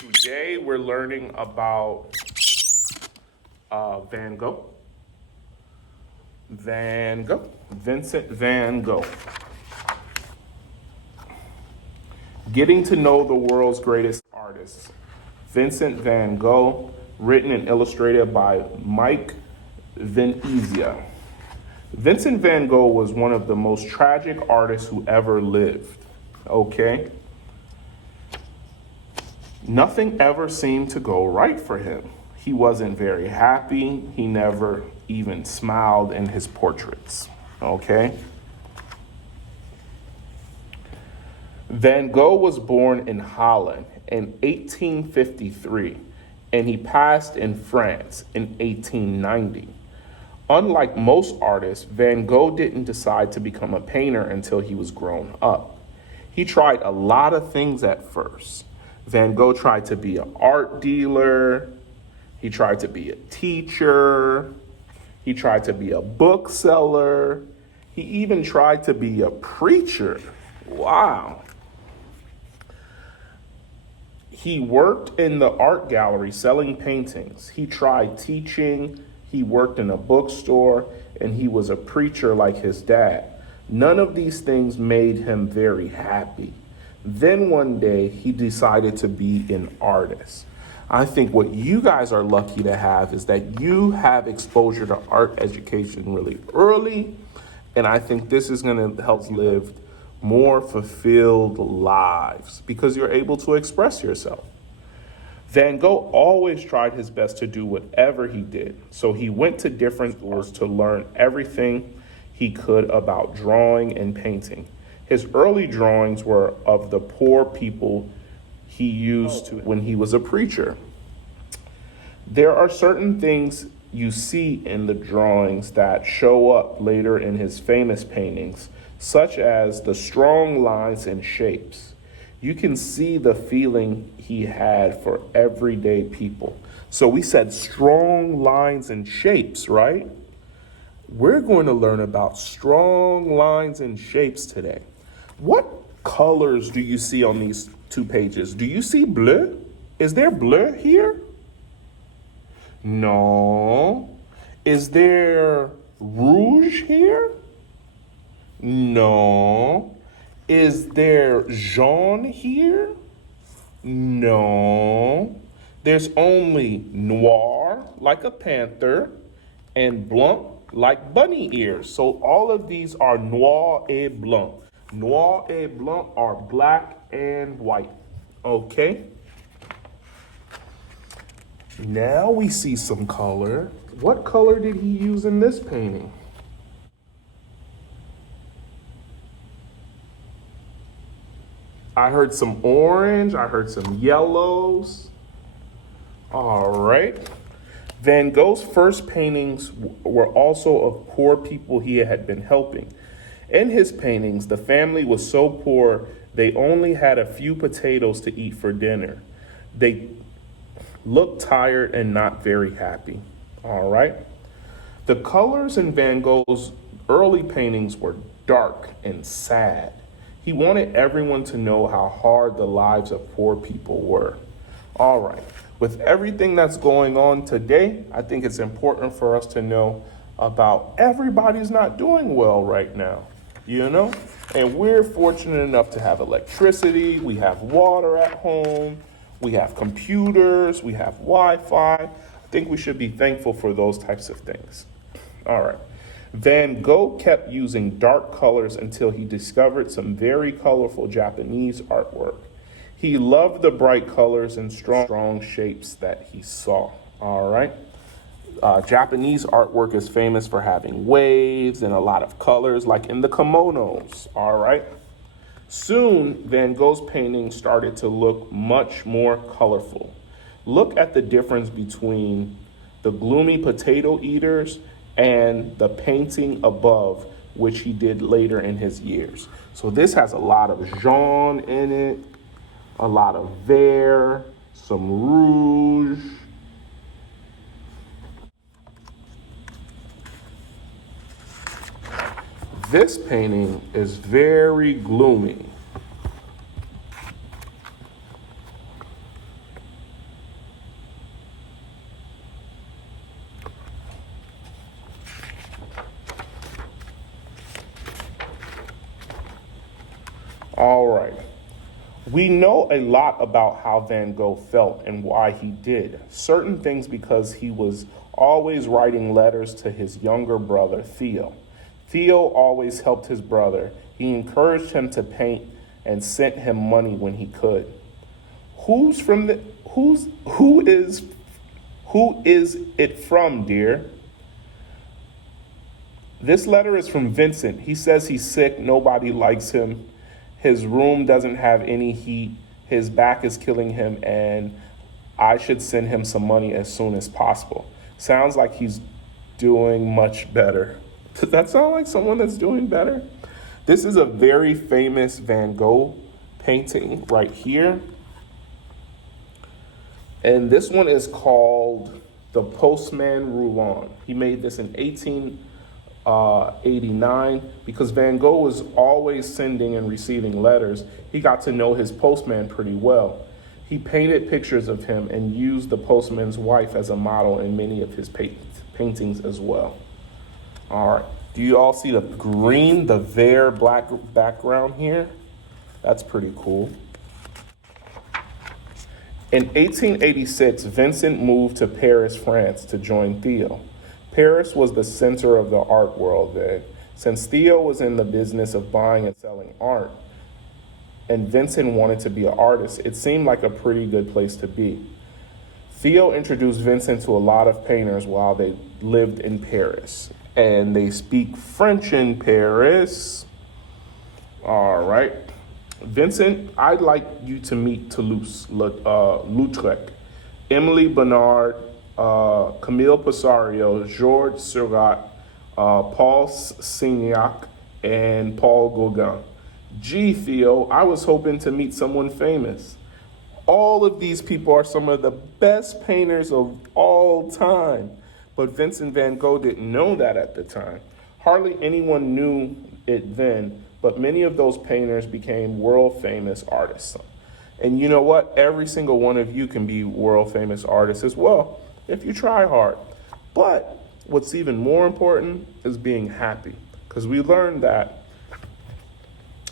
Today we're learning about Van Gogh. Vincent Van Gogh. Getting to know the world's greatest artists. Vincent Van Gogh, written and illustrated by Mike Venezia. Vincent Van Gogh was one of the most tragic artists who ever lived. Okay? Nothing ever seemed to go right for him. He wasn't very happy. He never even smiled in his portraits. Okay? Van Gogh was born in Holland in 1853, and he passed in France in 1890. Unlike most artists, Van Gogh didn't decide to become a painter until he was grown up. He tried a lot of things at first. Van Gogh tried to be an art dealer. He tried to be a teacher. He tried to be a bookseller. He even tried to be a preacher. Wow. He worked in the art gallery selling paintings. He tried teaching. He worked in a bookstore, and he was a preacher like his dad. None of these things made him very happy. Then one day, he decided to be an artist. I think what you guys are lucky to have is that you have exposure to art education really early, and I think this is going to help live more fulfilled lives because you're able to express yourself. Van Gogh always tried his best to do whatever he did, so he went to different schools to learn everything he could about drawing and painting. His early drawings were of the poor people he used to when he was a preacher. There are certain things you see in the drawings that show up later in his famous paintings, such as the strong lines and shapes. You can see the feeling he had for everyday people. So we said strong lines and shapes, right? We're going to learn about strong lines and shapes today. What colors do you see on these two pages? Do you see bleu? Is there bleu here? No. Is there rouge here? No. Is there jaune here? No. There's only noir, like a panther, and blanc, like bunny ears. So all of these are noir et blanc. Noir et blanc are black and white. Okay? Now we see some color. What color did he use in this painting? I heard some orange. I heard some yellows. All right. Van Gogh's first paintings were also of poor people he had been helping. In his paintings, the family was so poor they only had a few potatoes to eat for dinner. They looked tired and not very happy. All right. The colors in Van Gogh's early paintings were dark and sad. He wanted everyone to know how hard the lives of poor people were. All right. With everything that's going on today, I think it's important for us to know about everybody's not doing well right now, you know? And we're fortunate enough to have electricity, we have water at home, we have computers, we have Wi-Fi. I think we should be thankful for those types of things. All right. Van Gogh kept using dark colors until he discovered some very colorful Japanese artwork. He loved the bright colors and strong shapes that he saw. All right. Japanese artwork is famous for having waves and a lot of colors, like in the kimonos. All right. Soon, Van Gogh's paintings started to look much more colorful. Look at the difference between the gloomy potato eaters and the painting above, which he did later in his years. So this has a lot of jaune in it, a lot of vert, some rouge. This painting is very gloomy. All right. We know a lot about how Van Gogh felt and why he did certain things because he was always writing letters to his younger brother, Theo. Theo always helped his brother. He encouraged him to paint and sent him money when he could. Who is it from, dear? This letter is from Vincent. He says he's sick, nobody likes him. His room doesn't have any heat. His back is killing him, and I should send him some money as soon as possible. Sounds like he's doing much better. Does that sound like someone that's doing better? This is a very famous Van Gogh painting right here. And this one is called The Postman Rouland. He made this in 1889 because Van Gogh was always sending and receiving letters. He got to know his postman pretty well. He painted pictures of him and used the postman's wife as a model in many of his paintings as well. All right, do you all see the green, the Vert black background here? That's pretty cool. In 1886, Vincent moved to Paris, France to join Theo. Paris was the center of the art world then. Since Theo was in the business of buying and selling art, and Vincent wanted to be an artist, it seemed like a pretty good place to be. Theo introduced Vincent to a lot of painters while they lived in Paris. And they speak French in Paris. All right. Vincent, I'd like you to meet Toulouse-Lautrec, Emily Bernard, Camille Pissarro, Georges Seurat, Paul Signac, and Paul Gauguin. Gee, Theo, I was hoping to meet someone famous. All of these people are some of the best painters of all time. But Vincent Van Gogh didn't know that at the time. Hardly anyone knew it then, but many of those painters became world famous artists. And you know what? Every single one of you can be world famous artists as well if you try hard. But what's even more important is being happy, because we learned that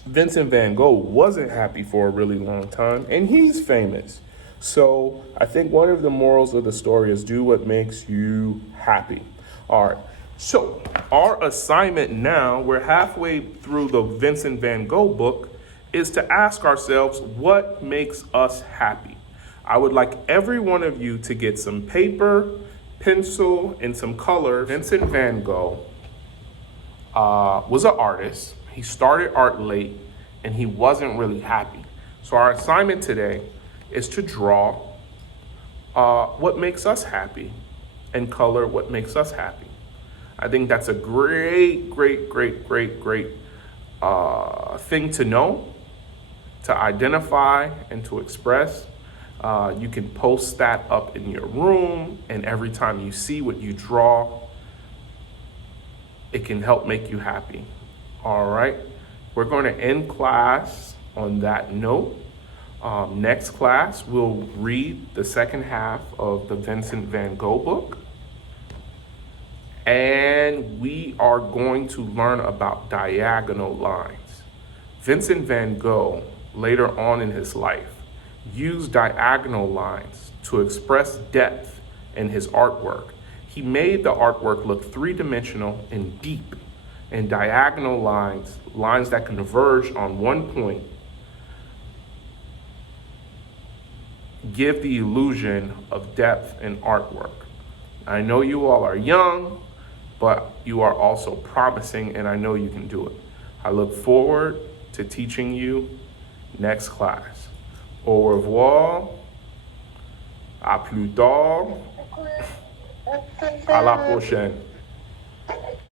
Vincent Van Gogh wasn't happy for a really long time, and he's famous. So I think one of the morals of the story is do what makes you happy. All right. So our assignment now, we're halfway through the Vincent Van Gogh book, is to ask ourselves what makes us happy. I would like every one of you to get some paper, pencil, and some color. Vincent Van Gogh was an artist. He started art late, and he wasn't really happy. So our assignment today is to draw what makes us happy and color what makes us happy. I think that's a great thing to know, to identify, and to express. You can post that up in your room, and every time you see what you draw, it can help make you happy. All right, we're going to end class on that note. Next class, we'll read the second half of the Vincent Van Gogh book. And we are going to learn about diagonal lines. Vincent Van Gogh, later on in his life, used diagonal lines to express depth in his artwork. He made the artwork look three-dimensional and deep, and diagonal lines, lines that converge on one point, give the illusion of depth in artwork. I know you all are young, but you are also promising, and I know you can do it. I look forward to teaching you next class. Au revoir, à plus tard, à la prochaine.